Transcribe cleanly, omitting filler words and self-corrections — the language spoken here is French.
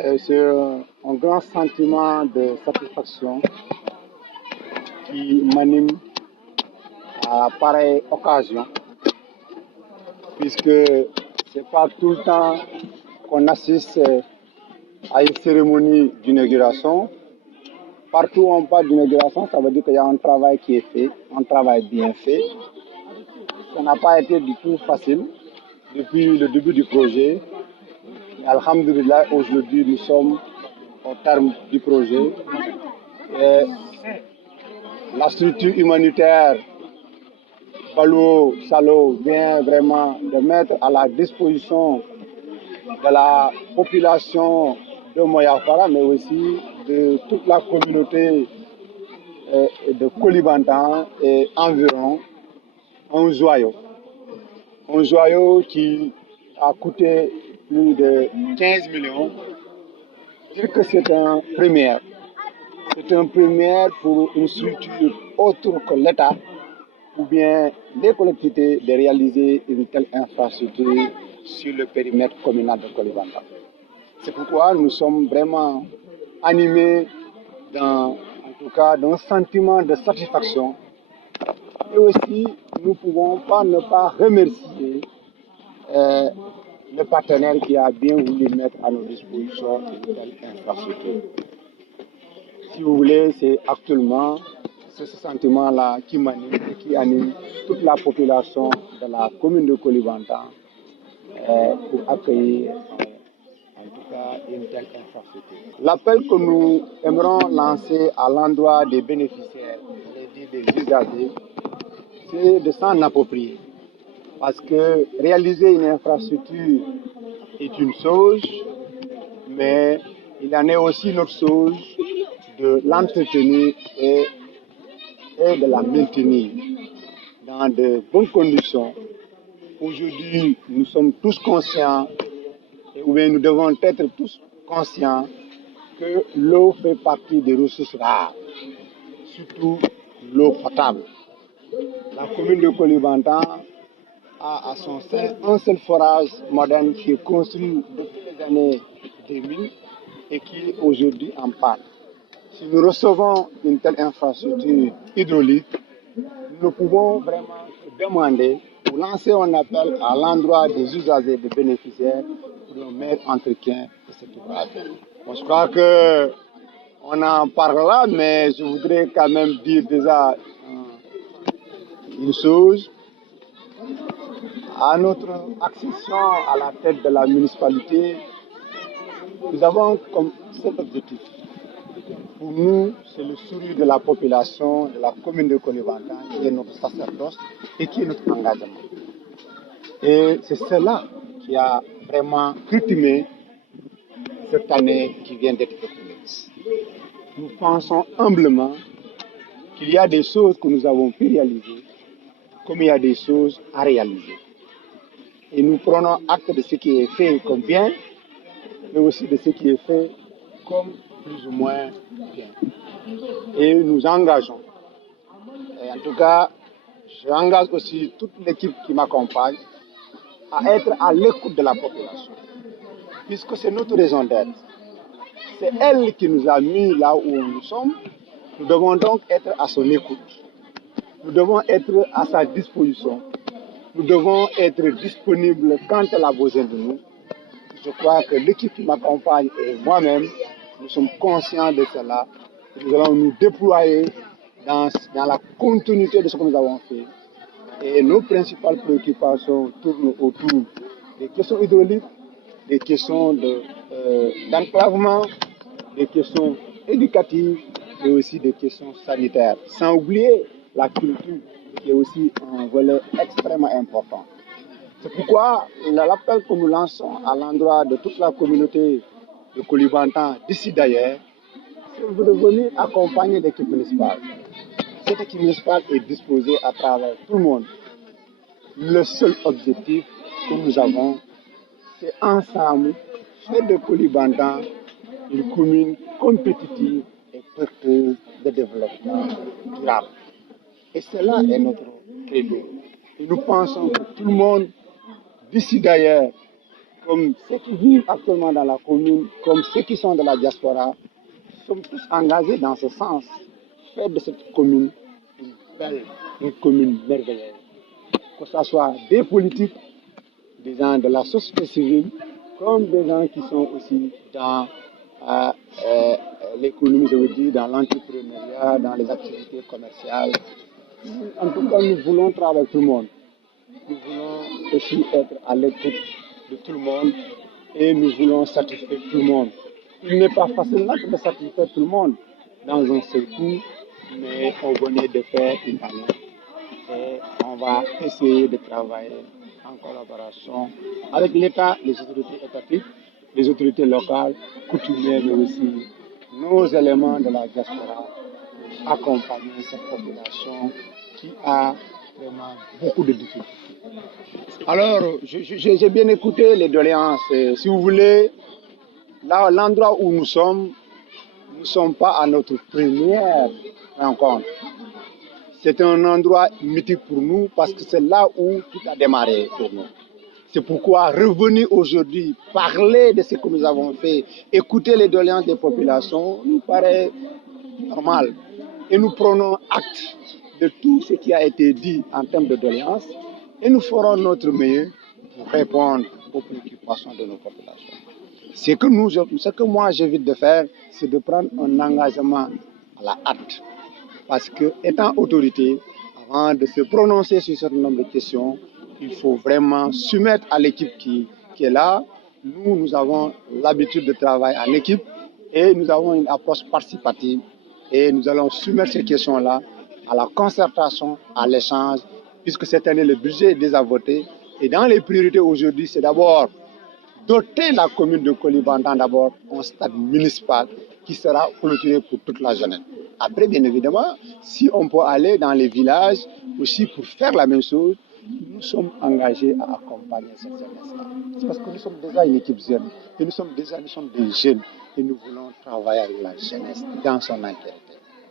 C'est un grand sentiment de satisfaction qui m'anime à pareille occasion, puisque c'est pas tout le temps qu'on assiste à une cérémonie d'inauguration. Partout où on parle d'inauguration, ça veut dire qu'il y a un travail qui est fait, un travail bien fait. Ça n'a pas été du tout facile depuis le début du projet. Alhamdulillah, aujourd'hui, nous sommes au terme du projet. Et la structure humanitaire Balo Salo vient vraiment de mettre à la disposition de la population de Moyafara, mais aussi de toute la communauté de Kolibantan et environ un joyau. Un joyau qui a coûté plus de 15 millions. Dire que c'est un première. C'est un première pour une structure autre que l'État ou bien les collectivités de réaliser une telle infrastructure sur le périmètre communal de Kolibanda. C'est pourquoi nous sommes vraiment animés en tout cas, d'un sentiment de satisfaction. Et aussi, nous ne pouvons pas ne pas remercier le partenaire qui a bien voulu mettre à nos dispositions une telle infrastructure. Si vous voulez, c'est actuellement ce sentiment-là qui m'anime et qui anime toute la population de la commune de Kolibanda pour accueillir en tout cas une telle infrastructure. L'appel que nous aimerons lancer à l'endroit des bénéficiaires, des usagers, c'est de s'en approprier. Parce que réaliser une infrastructure est une chose, mais il en est aussi une autre chose de l'entretenir et de la maintenir dans de bonnes conditions. Aujourd'hui, nous sommes tous conscients, ou bien nous devons être tous conscients que l'eau fait partie des ressources rares, surtout l'eau potable. La commune de Kolibanda a à son sein un seul forage moderne qui est construit depuis les années 2000 et qui est aujourd'hui en panne. Si nous recevons une telle infrastructure hydraulique, nous pouvons vraiment demander ou lancer un appel à l'endroit des usagers et des bénéficiaires pour un meilleur entretien de cet ouvrage. Bon, je crois qu'on en parle là, mais je voudrais quand même dire déjà une chose. À notre accession à la tête de la municipalité, nous avons comme cet objectif. Pour nous, c'est le sourire de la population de la commune de Kolibanda qui est notre sacerdoce et qui est notre engagement. Et c'est cela qui a vraiment rythmé cette année qui vient d'être écoulée. Nous pensons humblement qu'il y a des choses que nous avons pu réaliser, comme il y a des choses à réaliser. Et nous prenons acte de ce qui est fait comme bien, mais aussi de ce qui est fait comme plus ou moins bien. Et nous engageons. Et en tout cas, j'engage aussi toute l'équipe qui m'accompagne à être à l'écoute de la population, puisque c'est notre raison d'être. C'est elle qui nous a mis là où nous sommes. Nous devons donc être à son écoute. Nous devons être à sa disposition. Nous devons être disponibles quand elle a besoin de nous. Je crois que l'équipe qui m'accompagne et moi-même, nous sommes conscients de cela. Et nous allons nous déployer dans la continuité de ce que nous avons fait. Et nos principales préoccupations tournent autour des questions hydrauliques, des questions d'enclavement, des questions éducatives et aussi des questions sanitaires. Sans oublier la culture qui est aussi un volet extrêmement important. C'est pourquoi l'appel que nous lançons à l'endroit de toute la communauté de Kolibanda, d'ici d'ailleurs, c'est de venir accompagner l'équipe municipale. Cette équipe municipale est disposée à travers tout le monde. Le seul objectif que nous avons, c'est ensemble faire de Kolibanda une commune compétitive et porteuse de développement durable. Et cela est notre credo. Et nous pensons que tout le monde, d'ici d'ailleurs, comme ceux qui vivent actuellement dans la commune, comme ceux qui sont de la diaspora, sommes tous engagés dans ce sens. Faire de cette commune une belle, une commune merveilleuse. Que ce soit des politiques, des gens de la société civile, comme des gens qui sont aussi dans euh, euh, l'économie, je veux dire, dans l'entrepreneuriat, dans les activités commerciales. En tout cas, nous voulons travailler avec tout le monde. Nous voulons aussi être à l'écoute de tout le monde et nous voulons satisfaire tout le monde. Il n'est pas facile de satisfaire tout le monde dans un seul coup, mais on venait de faire une année et on va essayer de travailler en collaboration avec l'État, les autorités étatiques, les autorités locales, coutumières, mais aussi nos éléments de la diaspora pour accompagner cette population qui a vraiment beaucoup de difficultés. Alors, j'ai bien écouté les doléances. Si vous voulez, là, l'endroit où nous ne sommes pas à notre première rencontre. C'est un endroit mythique pour nous parce que c'est là où tout a démarré pour nous. C'est pourquoi revenir aujourd'hui, parler de ce que nous avons fait, écouter les doléances des populations, nous paraît normal. Et nous prenons acte de tout ce qui a été dit en termes de doléances et nous ferons notre meilleur pour répondre aux préoccupations de nos populations. Ce que moi j'évite de faire, c'est de prendre un engagement à la hâte. Parce que, étant autorité, avant de se prononcer sur un certain nombre de questions, il faut vraiment soumettre à l'équipe qui est là. Nous avons l'habitude de travailler en équipe et nous avons une approche participative. Et nous allons soumettre ces questions-là à la concertation, à l'échange, puisque cette année, le budget est déjà voté. Et dans les priorités aujourd'hui, c'est d'abord doter la commune de Koulibantang d'abord un stade municipal qui sera clôturé pour toute la jeunesse. Après, bien évidemment, si on peut aller dans les villages aussi pour faire la même chose, nous sommes engagés à accompagner cette jeunesse-là. C'est parce que nous sommes déjà une équipe jeune et nous sommes des jeunes et nous voulons travailler avec la jeunesse dans son entièreté.